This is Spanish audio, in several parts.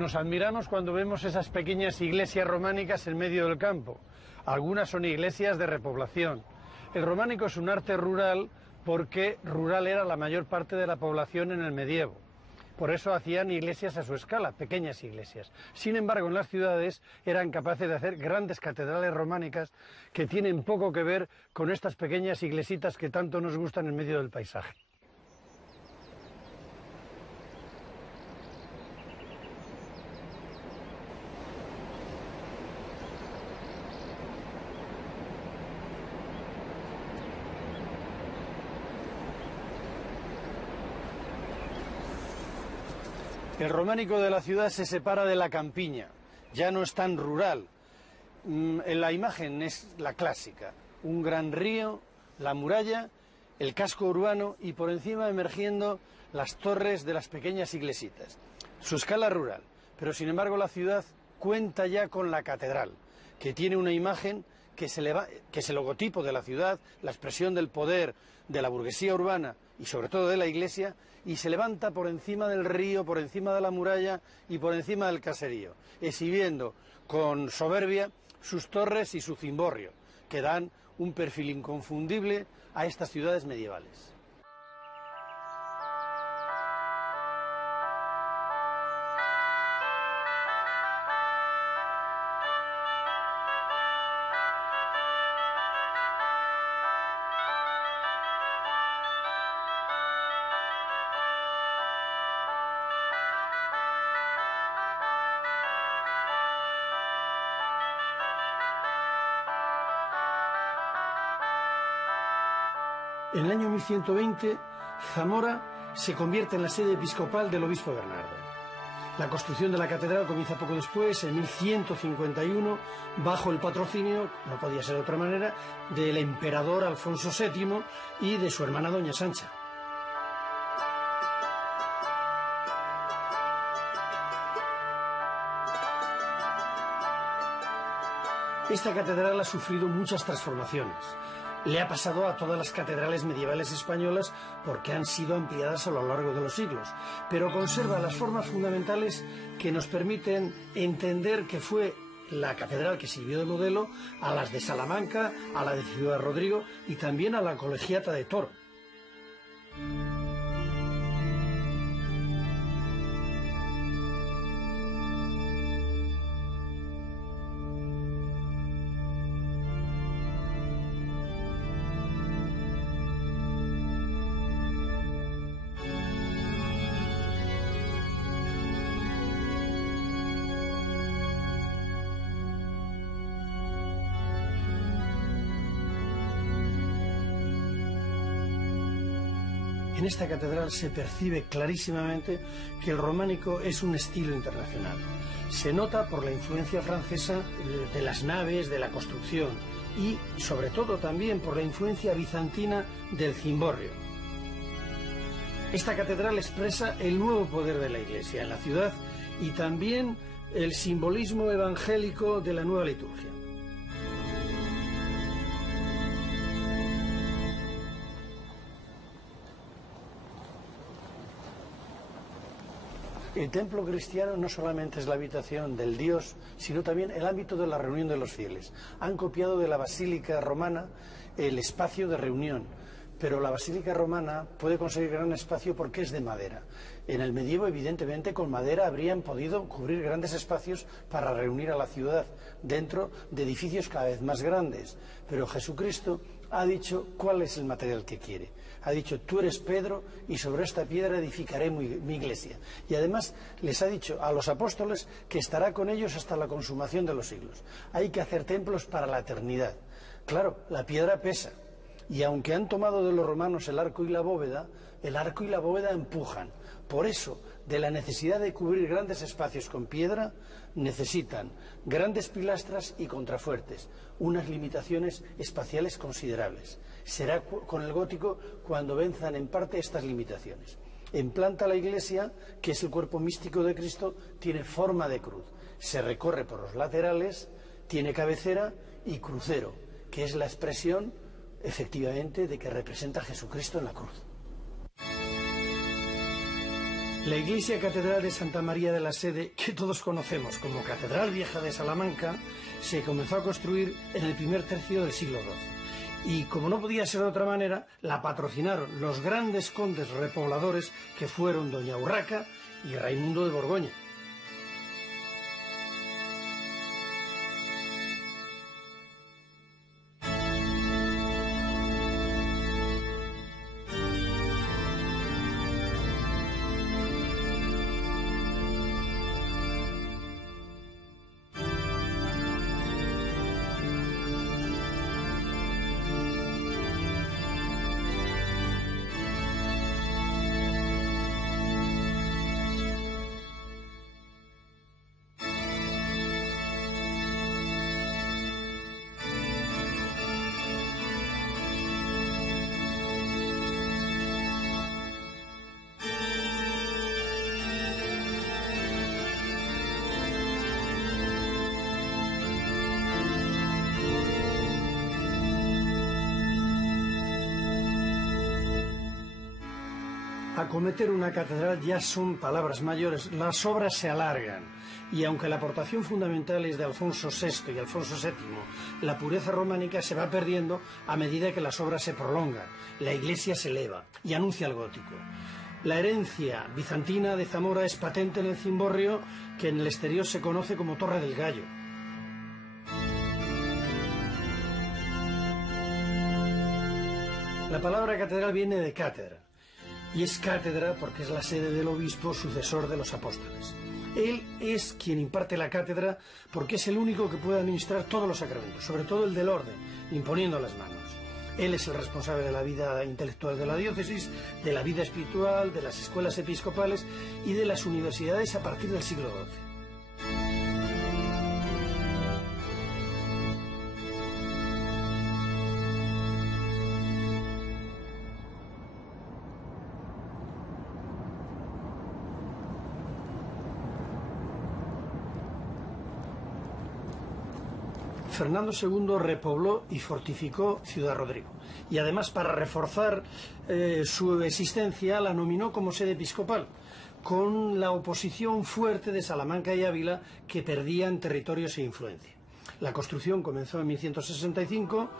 Nos admiramos cuando vemos esas pequeñas iglesias románicas en medio del campo. Algunas son iglesias de repoblación. El románico es un arte rural porque rural era la mayor parte de la población en el medievo. Por eso hacían iglesias a su escala, pequeñas iglesias. Sin embargo, en las ciudades eran capaces de hacer grandes catedrales románicas que tienen poco que ver con estas pequeñas iglesitas que tanto nos gustan en medio del paisaje. El románico de la ciudad se separa de la campiña, ya no es tan rural. La imagen es la clásica, un gran río, la muralla, el casco urbano y por encima emergiendo las torres de las pequeñas iglesitas. Su escala rural, pero sin embargo la ciudad cuenta ya con la catedral, que tiene una imagen que es el logotipo de la ciudad, la expresión del poder de la burguesía urbana y sobre todo de la iglesia, y se levanta por encima del río, por encima de la muralla y por encima del caserío, exhibiendo con soberbia sus torres y su cimborrio, que dan un perfil inconfundible a estas ciudades medievales. En el año 1120, Zamora se convierte en la sede episcopal del obispo Bernardo. La construcción de la catedral comienza poco después, en 1151, bajo el patrocinio, no podía ser de otra manera, del emperador Alfonso VII y de su hermana doña Sancha. Esta catedral ha sufrido muchas transformaciones. Le ha pasado a todas las catedrales medievales españolas porque han sido ampliadas a lo largo de los siglos, pero conserva las formas fundamentales que nos permiten entender que fue la catedral que sirvió de modelo a las de Salamanca, a la de Ciudad Rodrigo y también a la Colegiata de Toro. En esta catedral se percibe clarísimamente que el románico es un estilo internacional. Se nota por la influencia francesa de las naves, de la construcción y sobre todo también por la influencia bizantina del cimborrio. Esta catedral expresa el nuevo poder de la Iglesia en la ciudad y también el simbolismo evangélico de la nueva liturgia. El templo cristiano no solamente es la habitación del Dios, sino también el ámbito de la reunión de los fieles. Han copiado de la basílica romana el espacio de reunión, pero la basílica romana puede conseguir gran espacio porque es de madera. En el medievo, evidentemente, con madera habrían podido cubrir grandes espacios para reunir a la ciudad dentro de edificios cada vez más grandes. Pero Jesucristo ha dicho cuál es el material que quiere. Ha dicho, tú eres Pedro y sobre esta piedra edificaré mi iglesia. Y además les ha dicho a los apóstoles que estará con ellos hasta la consumación de los siglos. Hay que hacer templos para la eternidad. Claro, la piedra pesa. Y aunque han tomado de los romanos el arco y la bóveda empujan. Por eso, de la necesidad de cubrir grandes espacios con piedra, necesitan grandes pilastras y contrafuertes, unas limitaciones espaciales considerables. Será con el gótico cuando venzan en parte estas limitaciones. En planta la iglesia, que es el cuerpo místico de Cristo, tiene forma de cruz. Se recorre por los laterales, tiene cabecera y crucero, que es la expresión efectivamente de que representa a Jesucristo en la cruz. La iglesia catedral de Santa María de la Sede, que todos conocemos como Catedral Vieja de Salamanca, se comenzó a construir en el primer tercio del siglo XII. Y como no podía ser de otra manera, la patrocinaron los grandes condes repobladores que fueron doña Urraca y Raimundo de Borgoña. Acometer una catedral ya son palabras mayores, las obras se alargan y aunque la aportación fundamental es de Alfonso VI y Alfonso VII, la pureza románica se va perdiendo a medida que las obras se prolongan, la iglesia se eleva y anuncia el gótico. La herencia bizantina de Zamora es patente en el cimborrio que en el exterior se conoce como Torre del Gallo. La palabra catedral viene de cátedra. Y es cátedra porque es la sede del obispo sucesor de los apóstoles. Él es quien imparte la cátedra porque es el único que puede administrar todos los sacramentos, sobre todo el del orden, imponiendo las manos. Él es el responsable de la vida intelectual de la diócesis, de la vida espiritual, de las escuelas episcopales y de las universidades a partir del siglo XII. Fernando II repobló y fortificó Ciudad Rodrigo y además para reforzar su existencia la nominó como sede episcopal con la oposición fuerte de Salamanca y Ávila que perdían territorios e influencia. La construcción comenzó en 1165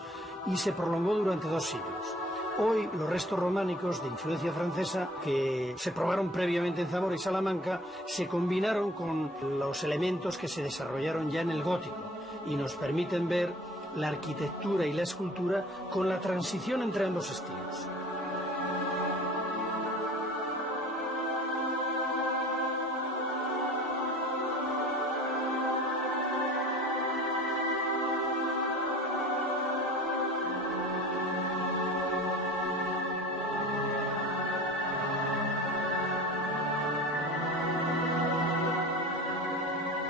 y se prolongó durante 2 siglos. Hoy los restos románicos de influencia francesa que se probaron previamente en Zamora y Salamanca se combinaron con los elementos que se desarrollaron ya en el gótico y nos permiten ver la arquitectura y la escultura con la transición entre ambos estilos.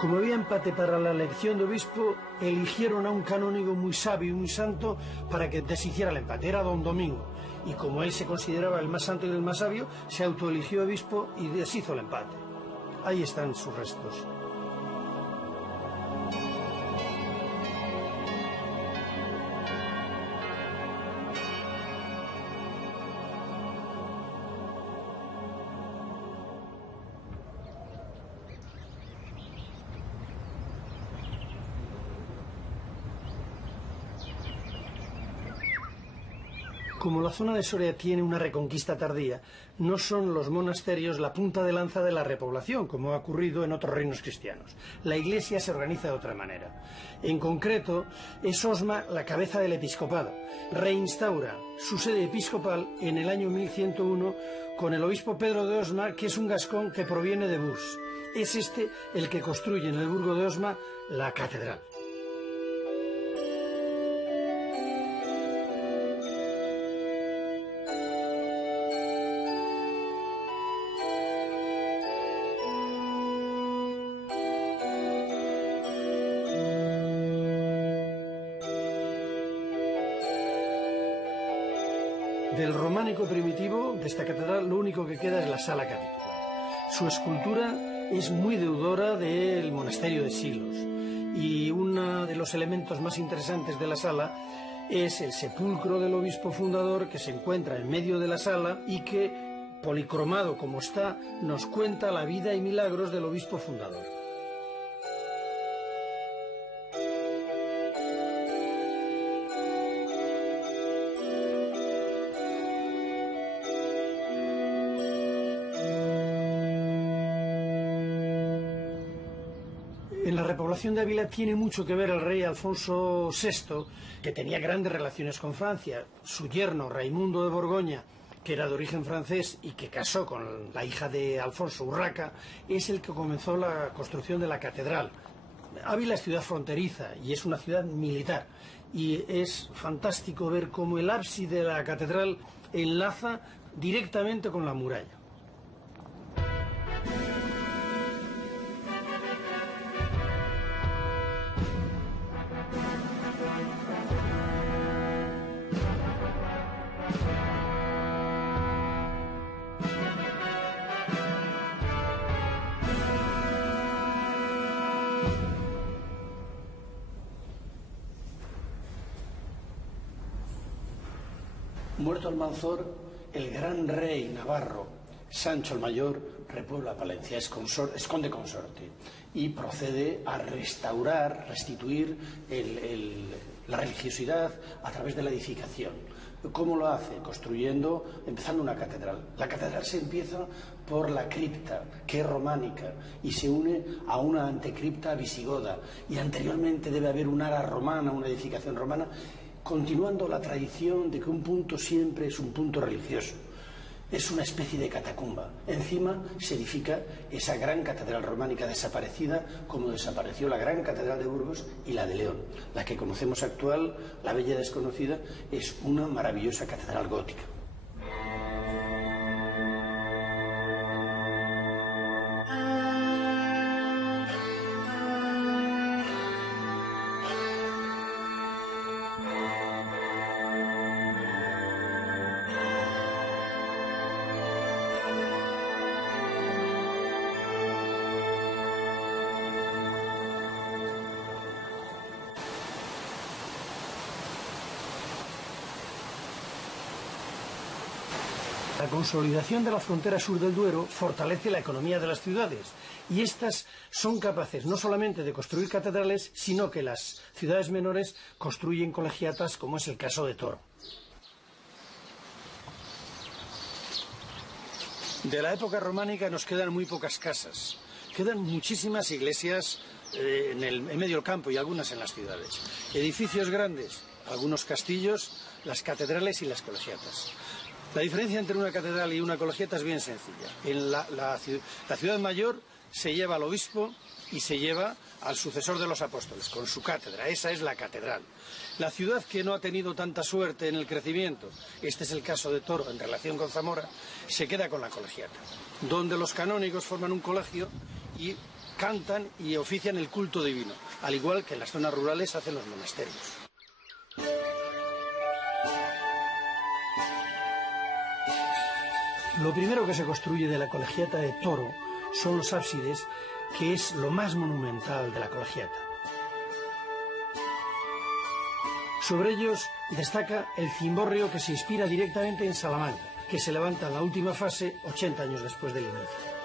Como había empate para la elección de obispo, eligieron a un canónigo muy sabio y muy santo para que deshiciera el empate. Era don Domingo. Y como él se consideraba el más santo y el más sabio, se autoeligió obispo y deshizo el empate. Ahí están sus restos. Como la zona de Soria tiene una reconquista tardía, no son los monasterios la punta de lanza de la repoblación, como ha ocurrido en otros reinos cristianos. La Iglesia se organiza de otra manera. En concreto, es Osma la cabeza del episcopado. Reinstaura su sede episcopal en el año 1101 con el obispo Pedro de Osma, que es un gascón que proviene de Bourges. Es este el que construye en el burgo de Osma la catedral. Del románico primitivo de esta catedral lo único que queda es la sala capitular. Su escultura es muy deudora del monasterio de Silos y uno de los elementos más interesantes de la sala es el sepulcro del obispo fundador que se encuentra en medio de la sala y que policromado como está, nos cuenta la vida y milagros del obispo fundador. En la repoblación de Ávila tiene mucho que ver el rey Alfonso VI, que tenía grandes relaciones con Francia. Su yerno, Raimundo de Borgoña, que era de origen francés y que casó con la hija de Alfonso, Urraca, es el que comenzó la construcción de la catedral. Ávila es ciudad fronteriza y es una ciudad militar. Y es fantástico ver cómo el ábside de la catedral enlaza directamente con la muralla. Muerto Almanzor, el gran rey navarro, Sancho el Mayor, repuebla Palencia, es conde consorte y procede a restituir la religiosidad a través de la edificación. ¿Cómo lo hace? Empezando una catedral. La catedral se empieza por la cripta, que es románica, y se une a una antecripta visigoda. Y anteriormente debe haber un ara romana, una edificación romana, continuando la tradición de que un punto siempre es un punto religioso. Es una especie de catacumba. Encima se edifica esa gran catedral románica desaparecida, como desapareció la gran catedral de Burgos y la de León. La que conocemos actual, la bella desconocida, es una maravillosa catedral gótica. La consolidación de la frontera sur del Duero fortalece la economía de las ciudades y estas son capaces no solamente de construir catedrales, sino que las ciudades menores construyen colegiatas, como es el caso de Toro. De la época románica nos quedan muy pocas casas, quedan muchísimas iglesias en medio del campo y algunas en las ciudades. Edificios grandes, algunos castillos, las catedrales y las colegiatas. La diferencia entre una catedral y una colegiata es bien sencilla. En la ciudad mayor se lleva al obispo y se lleva al sucesor de los apóstoles, con su cátedra. Esa es la catedral. La ciudad que no ha tenido tanta suerte en el crecimiento, este es el caso de Toro en relación con Zamora, se queda con la colegiata, donde los canónigos forman un colegio y cantan y ofician el culto divino, al igual que en las zonas rurales hacen los monasterios. Lo primero que se construye de la colegiata de Toro son los ábsides, que es lo más monumental de la colegiata. Sobre ellos destaca el cimborrio que se inspira directamente en Salamanca, que se levanta en la última fase 80 años después del inicio.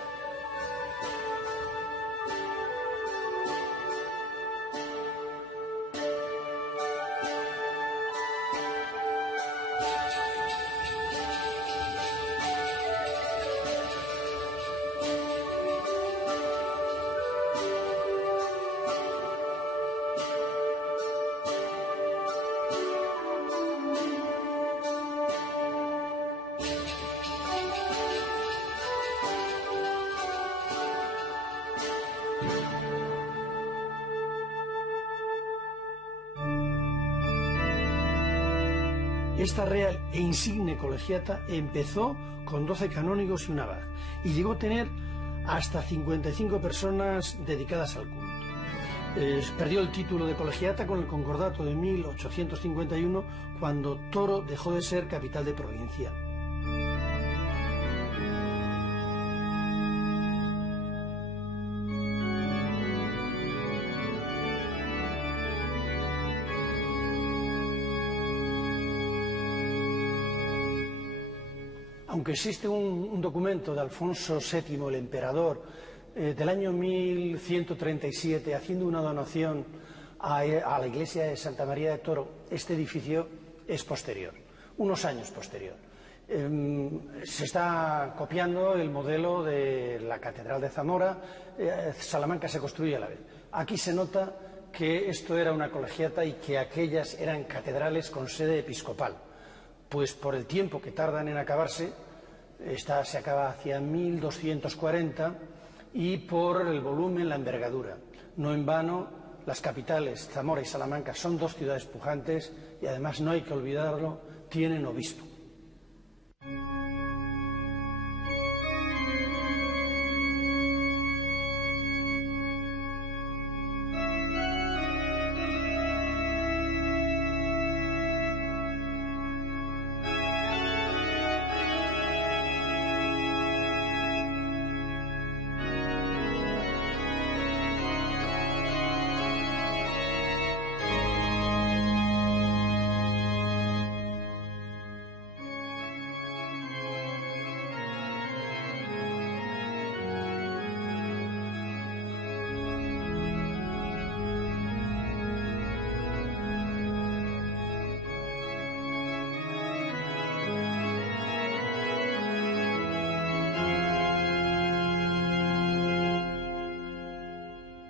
Esta real e insigne colegiata empezó con 12 canónigos y un abad y llegó a tener hasta 55 personas dedicadas al culto. Perdió el título de colegiata con el concordato de 1851, cuando Toro dejó de ser capital de provincia. Aunque existe un documento de Alfonso VII, el emperador, del año 1137, haciendo una donación a la iglesia de Santa María de Toro, este edificio es posterior, unos años posterior. Se está copiando el modelo de la Catedral de Zamora. Salamanca se construye a la vez. Aquí se nota que esto era una colegiata y que aquellas eran catedrales con sede episcopal, pues por el tiempo que tardan en acabarse, esta se acaba hacia 1240, y por el volumen, la envergadura. No en vano, las capitales, Zamora y Salamanca, son dos ciudades pujantes y además, no hay que olvidarlo, tienen obispo.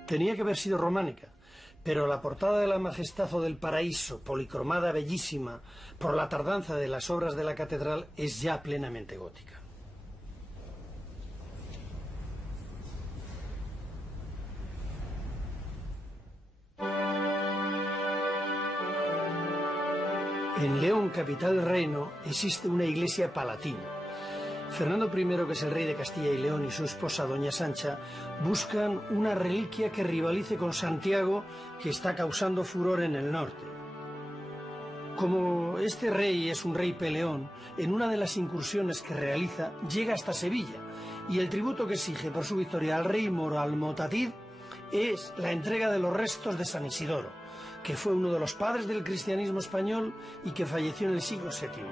Tenía que haber sido románica, pero la portada de la Majestad o del Paraíso, policromada bellísima por la tardanza de las obras de la catedral, es ya plenamente gótica. En León, capital del reino, existe una iglesia palatina. Fernando I, que es el rey de Castilla y León, y su esposa doña Sancha buscan una reliquia que rivalice con Santiago, que está causando furor en el norte. Como este rey es un rey peleón, en una de las incursiones que realiza llega hasta Sevilla, y el tributo que exige por su victoria al rey moro Almotatid es la entrega de los restos de San Isidoro, que fue uno de los padres del cristianismo español y que falleció en el siglo VII.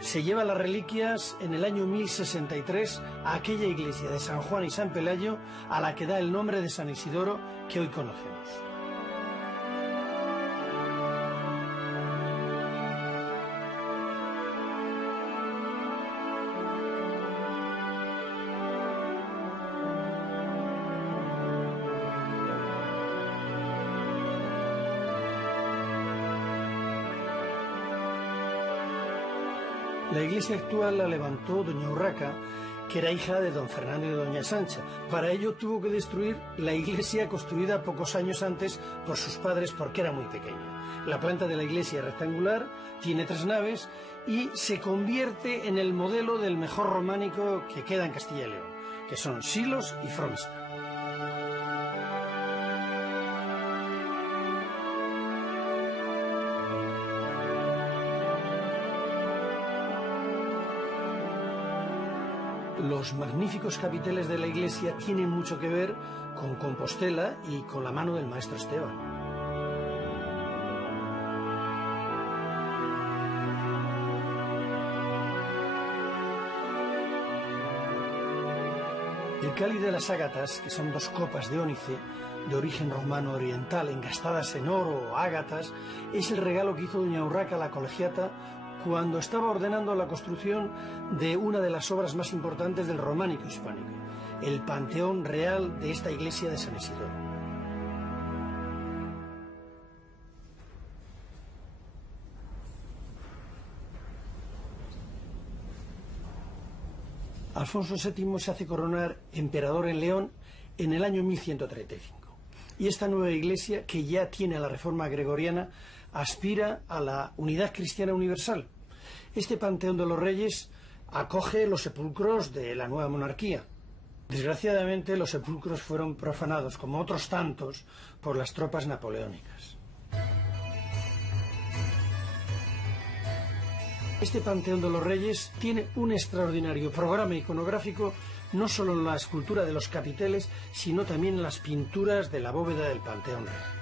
Se lleva las reliquias en el año 1063 a aquella iglesia de San Juan y San Pelayo, a la que da el nombre de San Isidoro que hoy conocemos. La iglesia actual la levantó doña Urraca, que era hija de don Fernando y de doña Sancha. Para ello tuvo que destruir la iglesia construida pocos años antes por sus padres porque era muy pequeña. La planta de la iglesia es rectangular, tiene 3 naves y se convierte en el modelo del mejor románico que queda en Castilla y León, que son Silos y Fromestad. Los magníficos capiteles de la iglesia tienen mucho que ver con Compostela y con la mano del maestro Esteban. El cáliz de las ágatas, que son 2 copas de ónice de origen romano oriental engastadas en oro o ágatas, es el regalo que hizo doña Urraca a la colegiata cuando estaba ordenando la construcción de una de las obras más importantes del románico hispánico, el Panteón Real de esta iglesia de San Isidoro. Alfonso VII se hace coronar emperador en León en el año 1135. Y esta nueva iglesia, que ya tiene la reforma gregoriana, aspira a la unidad cristiana universal. Este Panteón de los Reyes acoge los sepulcros de la nueva monarquía. Desgraciadamente, los sepulcros fueron profanados, como otros tantos, por las tropas napoleónicas. Este Panteón de los Reyes tiene un extraordinario programa iconográfico, no solo en la escultura de los capiteles, sino también en las pinturas de la bóveda del Panteón Real.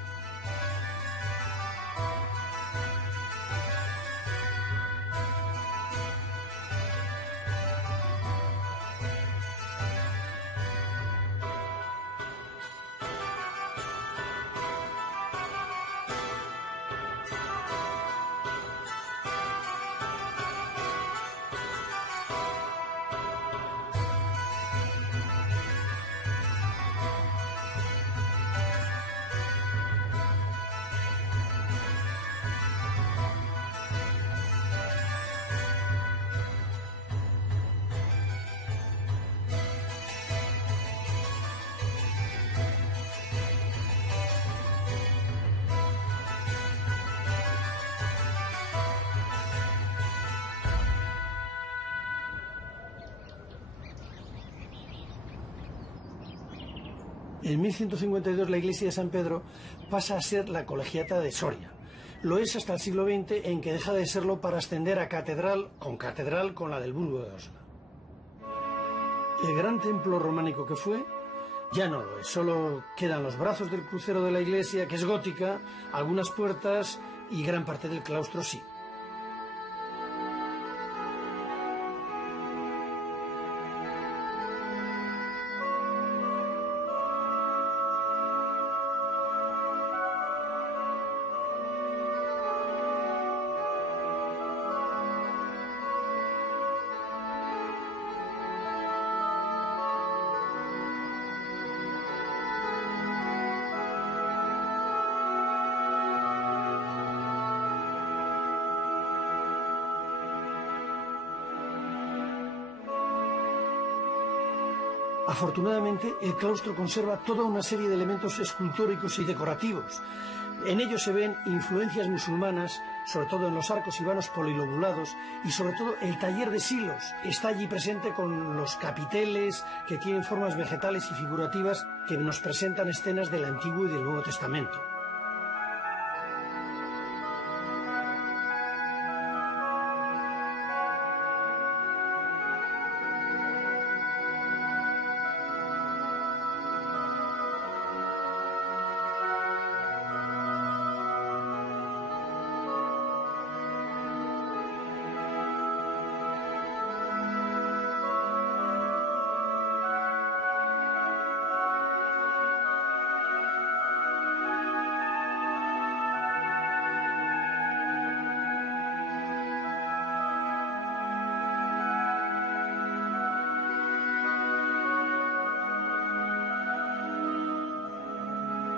En 1152 la iglesia de San Pedro pasa a ser la colegiata de Soria. Lo es hasta el siglo XX, en que deja de serlo para ascender a catedral con la del Burgo de Osma. El gran templo románico que fue ya no lo es, solo quedan los brazos del crucero de la iglesia, que es gótica, algunas puertas y gran parte del claustro sí. Afortunadamente, el claustro conserva toda una serie de elementos escultóricos y decorativos. En ellos se ven influencias musulmanas, sobre todo en los arcos y vanos polilobulados, y sobre todo el taller de silos. Está allí presente con los capiteles que tienen formas vegetales y figurativas que nos presentan escenas del Antiguo y del Nuevo Testamento.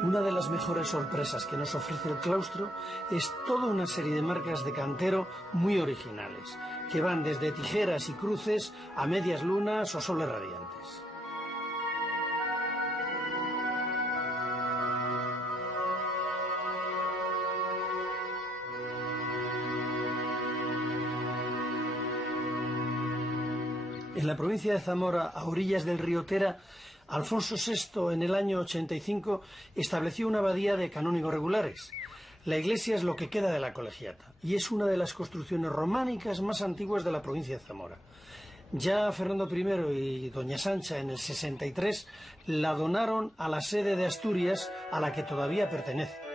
Una de las mejores sorpresas que nos ofrece el claustro es toda una serie de marcas de cantero muy originales, que van desde tijeras y cruces a medias lunas o soles radiantes. En la provincia de Zamora, a orillas del río Tera, Alfonso VI, en el año 85, estableció una abadía de canónigos regulares. La iglesia es lo que queda de la colegiata y es una de las construcciones románicas más antiguas de la provincia de Zamora. Ya Fernando I y doña Sancha, en el 63, la donaron a la sede de Asturias, a la que todavía pertenece.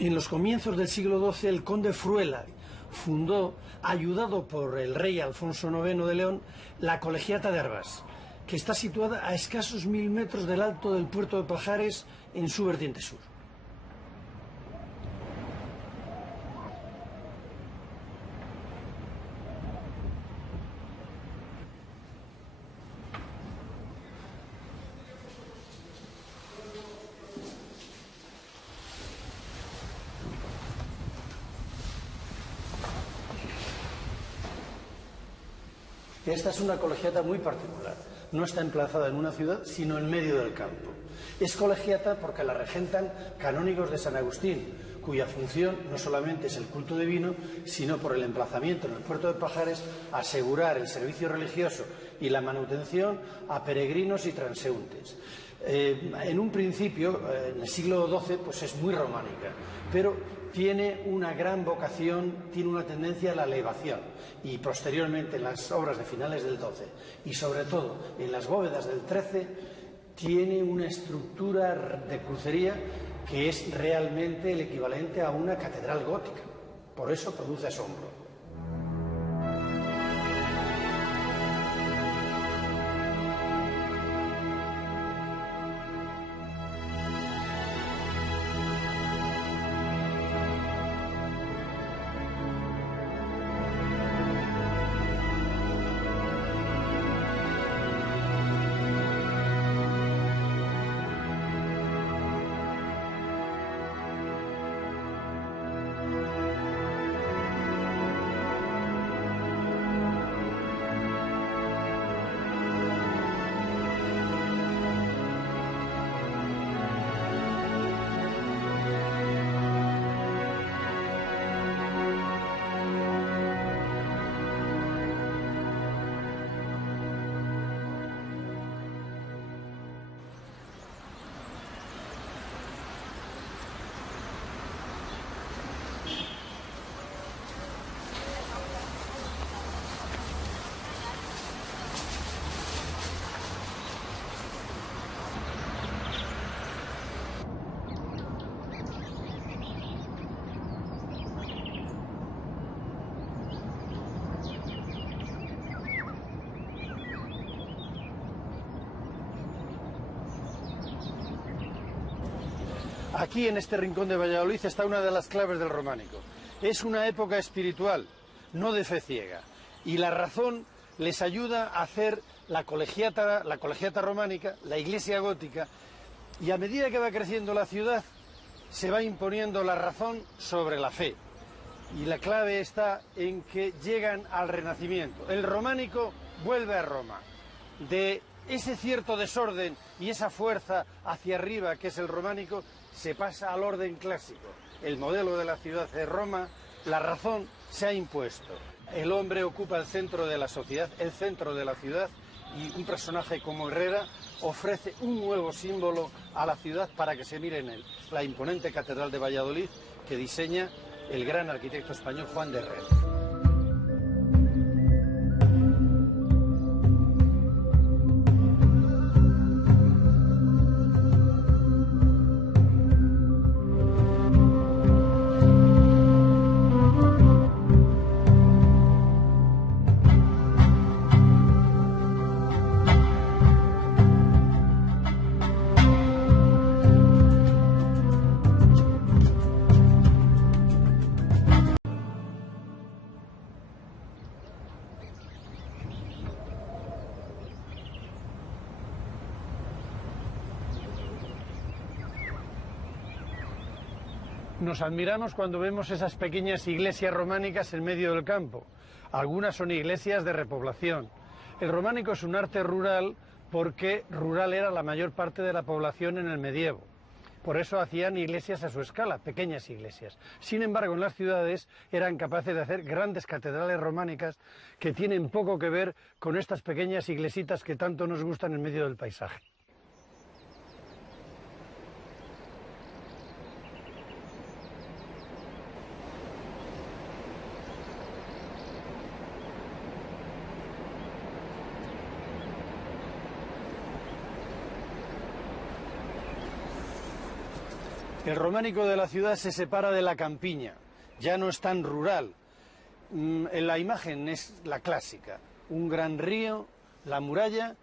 En los comienzos del siglo XII, el conde Fruela fundó, ayudado por el rey Alfonso IX de León, la colegiata de Arbás, que está situada a escasos 1000 metros del alto del puerto de Pajares, en su vertiente sur. Esta es una colegiata muy particular. No está emplazada en una ciudad, sino en medio del campo. Es colegiata porque la regentan canónigos de San Agustín, cuya función no solamente es el culto divino, sino por el emplazamiento en el puerto de Pajares, asegurar el servicio religioso y la manutención a peregrinos y transeúntes. En un principio, en el siglo XII, pues es muy románica, pero tiene una gran vocación, tiene una tendencia a la elevación, y posteriormente en las obras de finales del XII y sobre todo en las bóvedas del XIII tiene una estructura de crucería que es realmente el equivalente a una catedral gótica. Por eso produce asombro. Aquí en este rincón de Valladolid está una de las claves del románico. Es una época espiritual, no de fe ciega. Y la razón les ayuda a hacer la colegiata románica, la iglesia gótica. Y a medida que va creciendo la ciudad, se va imponiendo la razón sobre la fe. Y la clave está en que llegan al Renacimiento. El románico vuelve a Roma. De ese cierto desorden y esa fuerza hacia arriba que es el románico, se pasa al orden clásico. El modelo de la ciudad de Roma, la razón se ha impuesto. El hombre ocupa el centro de la sociedad, el centro de la ciudad, y un personaje como Herrera ofrece un nuevo símbolo a la ciudad para que se mire en él. La imponente Catedral de Valladolid que diseña el gran arquitecto español Juan de Herrera. Nos admiramos cuando vemos esas pequeñas iglesias románicas en medio del campo. Algunas son iglesias de repoblación. El románico es un arte rural porque rural era la mayor parte de la población en el medievo. Por eso hacían iglesias a su escala, pequeñas iglesias. Sin embargo, en las ciudades eran capaces de hacer grandes catedrales románicas que tienen poco que ver con estas pequeñas iglesitas que tanto nos gustan en medio del paisaje. El románico de la ciudad se separa de la campiña, ya no es tan rural. La imagen es la clásica, un gran río, la muralla,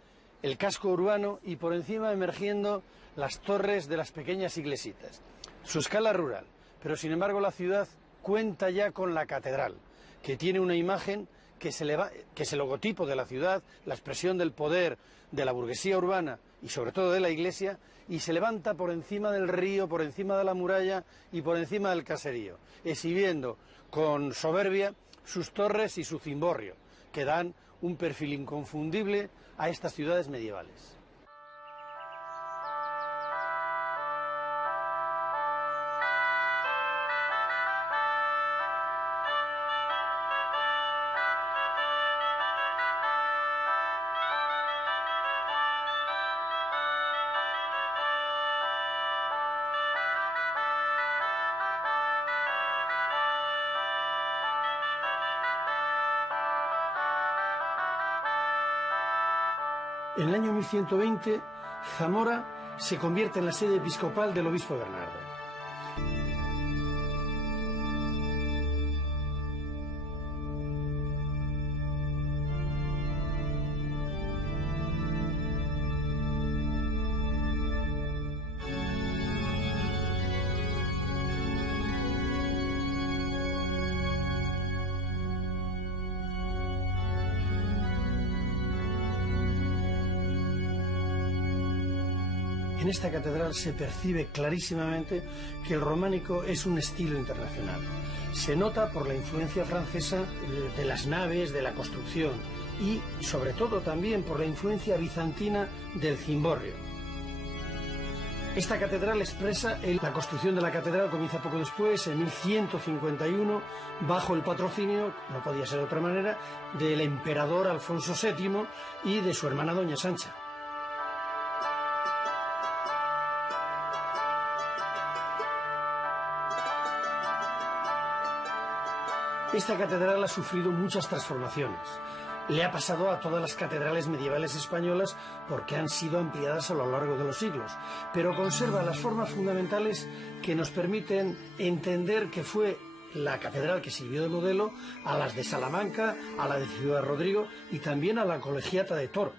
el casco urbano y por encima emergiendo las torres de las pequeñas iglesitas. Su escala rural, pero sin embargo la ciudad cuenta ya con la catedral, que tiene una imagen que es el logotipo de la ciudad, la expresión del poder de la burguesía urbana y sobre todo de la iglesia, y se levanta por encima del río, por encima de la muralla y por encima del caserío, exhibiendo con soberbia sus torres y su cimborrio, que dan un perfil inconfundible a estas ciudades medievales. En el año 1120, Zamora se convierte en la sede episcopal del obispo Bernardo. En esta catedral se percibe clarísimamente que el románico es un estilo internacional. Se nota por la influencia francesa de las naves, de la construcción y sobre todo también por la influencia bizantina del cimborrio. Esta catedral expresa la construcción de la catedral comienza poco después, en 1151, bajo el patrocinio, no podía ser de otra manera, del emperador Alfonso VII y de su hermana doña Sancha. Esta catedral ha sufrido muchas transformaciones. Le ha pasado a todas las catedrales medievales españolas porque han sido ampliadas a lo largo de los siglos, pero conserva las formas fundamentales que nos permiten entender que fue la catedral que sirvió de modelo a las de Salamanca, a la de Ciudad Rodrigo y también a la Colegiata de Toro.